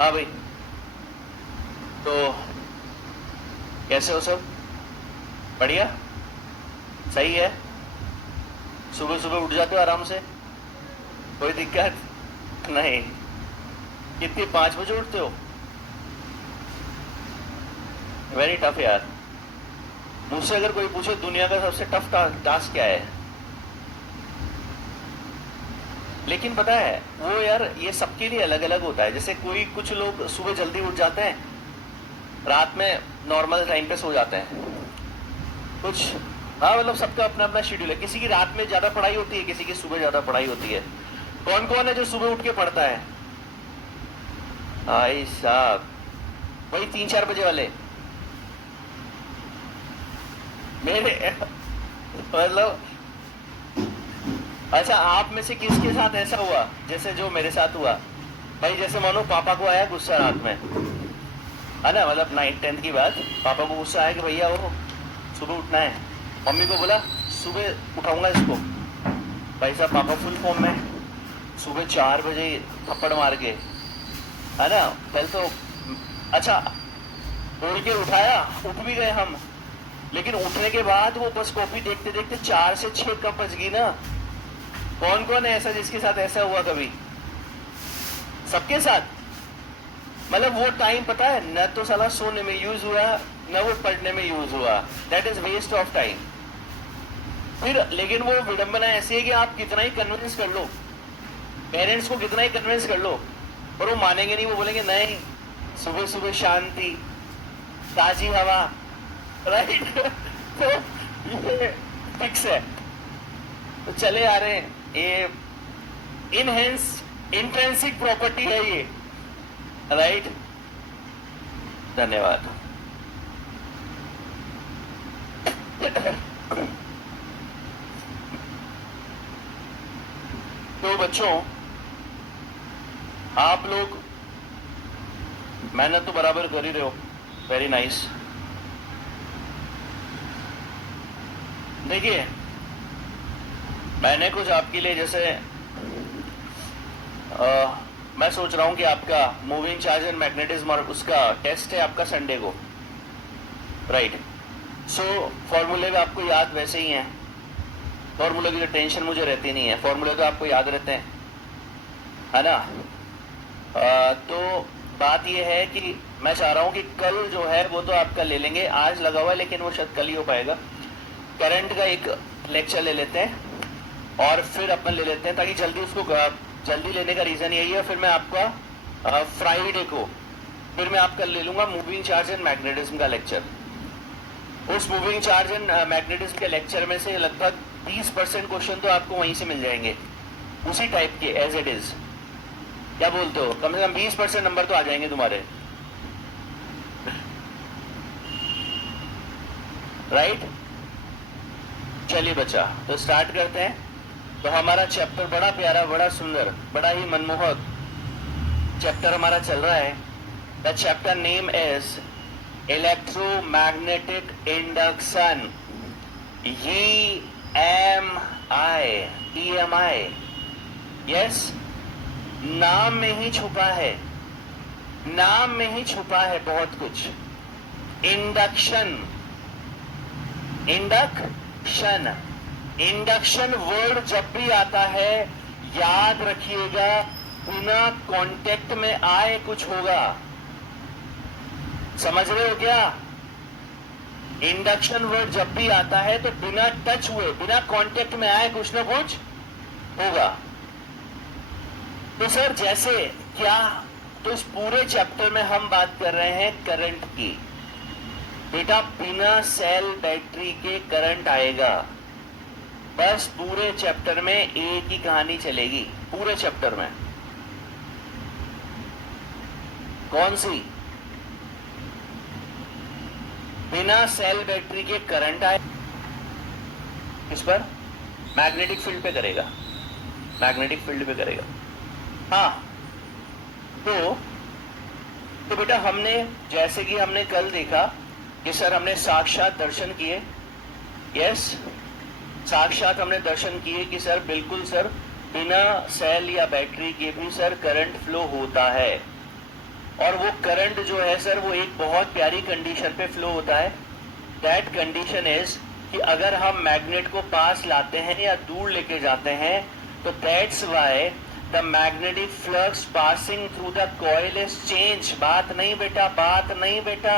हाँ भाई। तो कैसे हो सब? बढ़िया। सही है। सुबह सुबह उठ जाते हो आराम से? कोई दिक्कत नहीं? कितनी, 5 बजे उठते हो? वेरी टफ यार। मुझसे अगर कोई पूछे दुनिया का सबसे टफ टास्क क्या है, लेकिन पता है वो यार, ये सबके लिए अलग अलग होता है। जैसे कोई, कुछ लोग सुबह जल्दी उठ जाते हैं, रात में नॉर्मल टाइम पे सो जाते हैं कुछ। हाँ मतलब सबका अपना अपना शेड्यूल है। किसी की रात में ज्यादा पढ़ाई होती है, किसी की सुबह ज्यादा पढ़ाई होती है। कौन कौन है जो सुबह उठ के पढ़ता है? भाई साहब, वही 3-4 बजे वाले। मेरे मतलब, अच्छा आप में से किसके साथ ऐसा हुआ जैसे जो मेरे साथ हुआ? भाई जैसे मानो पापा को आया गुस्सा रात में, है ना, मतलब 9th-10th की बात। पापा को गुस्सा आया कि भैया वो सुबह उठना है। मम्मी को बोला सुबह उठाऊंगा इसको। भाई साहब पापा फुल फॉर्म में, सुबह 4 बजे थप्पड़ मार के, है ना। पहले तो अच्छा, बोल के उठाया, उठ भी गए हम। लेकिन उठने के बाद वो बस कॉपी देखते देखते 4 से 6 कप बज गई ना। कौन कौन है ऐसा जिसके साथ ऐसा हुआ कभी? सबके साथ। मतलब वो टाइम पता है, न तो साला सोने में यूज हुआ, न वो पढ़ने में यूज हुआ। That is waste of time. फिर लेकिन वो विडंबना ऐसी है कि आप कितना ही कन्विंस कर लो, पेरेंट्स को कितना ही कन्विंस कर लो, पर वो मानेंगे नहीं। वो बोलेंगे नहीं, सुबह सुबह शांति, ताजी हवा, राइट। तो ये फिक्स है। तो चले आ रहे हैं, ये इनहेंस इंट्रेंसिक प्रॉपर्टी है ये, राइट। धन्यवाद। तो बच्चों, आप लोग मेहनत तो बराबर कर ही रहे हो, वेरी नाइस। देखिए, मैंने कुछ आपके लिए, जैसे मैं सोच रहा हूं कि आपका मूविंग चार्ज एंड मैग्नेटिज्म और उसका टेस्ट है आपका संडे को, राइट। सो फॉर्मूले भी आपको याद वैसे ही हैं। फॉर्मूले की तो टेंशन मुझे रहती नहीं है, फॉर्मूले तो आपको याद रहते हैं, है ना। तो बात यह है कि मैं चाह रहा हूं कि कल जो है वो तो आपका ले लेंगे, आज लगा हुआ है लेकिन वो शायद कल ही हो पाएगा। करंट का एक लेक्चर ले लेते हैं और फिर अपन ले लेते हैं, ताकि जल्दी उसको, जल्दी लेने का रीजन यही है। फिर मैं आपका फ्राइडे को फिर मैं आपका ले लूंगा मूविंग चार्ज एंड मैग्नेटिज्म का लेक्चर। उस मूविंग चार्ज एंड मैग्नेटिज्म के लेक्चर में से लगभग 20% क्वेश्चन तो आपको वहीं से मिल जाएंगे, उसी टाइप के एज इट इज। क्या बोलते हो? कम से कम 20% नंबर तो आ जाएंगे तुम्हारे, राइट। चलिए बच्चा, तो स्टार्ट करते हैं। तो हमारा चैप्टर बड़ा प्यारा, बड़ा सुंदर, बड़ा ही मनमोहक चैप्टर हमारा चल रहा है। The chapter name is electromagnetic induction, EMI। Yes, नाम में ही छुपा है, नाम में ही छुपा है बहुत कुछ। इंडक्शन, इंडक्शन, इंडक्शन वर्ड जब भी आता है, याद रखिएगा, बिना कांटेक्ट में आए कुछ होगा। समझ रहे हो क्या? इंडक्शन वर्ड जब भी आता है तो बिना टच हुए, बिना कांटेक्ट में आए कुछ ना कुछ होगा। तो सर जैसे क्या, तो इस पूरे चैप्टर में हम बात कर रहे हैं करंट की। बेटा बिना सेल बैटरी के करंट आएगा, बस पूरे चैप्टर में एक ही कहानी चलेगी, पूरे चैप्टर में। कौन सी? बिना सेल बैटरी के करंट आए, किस पर? मैग्नेटिक फील्ड पे करेगा, मैग्नेटिक फील्ड पे करेगा। हाँ, तो बेटा हमने, जैसे कि हमने कल देखा कि सर हमने साक्षात दर्शन किए, यस, साक्षात हमने दर्शन किए कि सर बिल्कुल सर, बिना सेल या बैटरी के भी सर करंट फ्लो होता है। और वो करंट जो है सर वो एक बहुत प्यारी कंडीशन पे फ्लो होता है. दैट कंडीशन इज कि अगर हम मैग्नेट को पास लाते हैं या दूर लेके जाते हैं तो that's why the magnetic flux passing through the coil is change. बात नहीं बेटा, बात नहीं बेटा.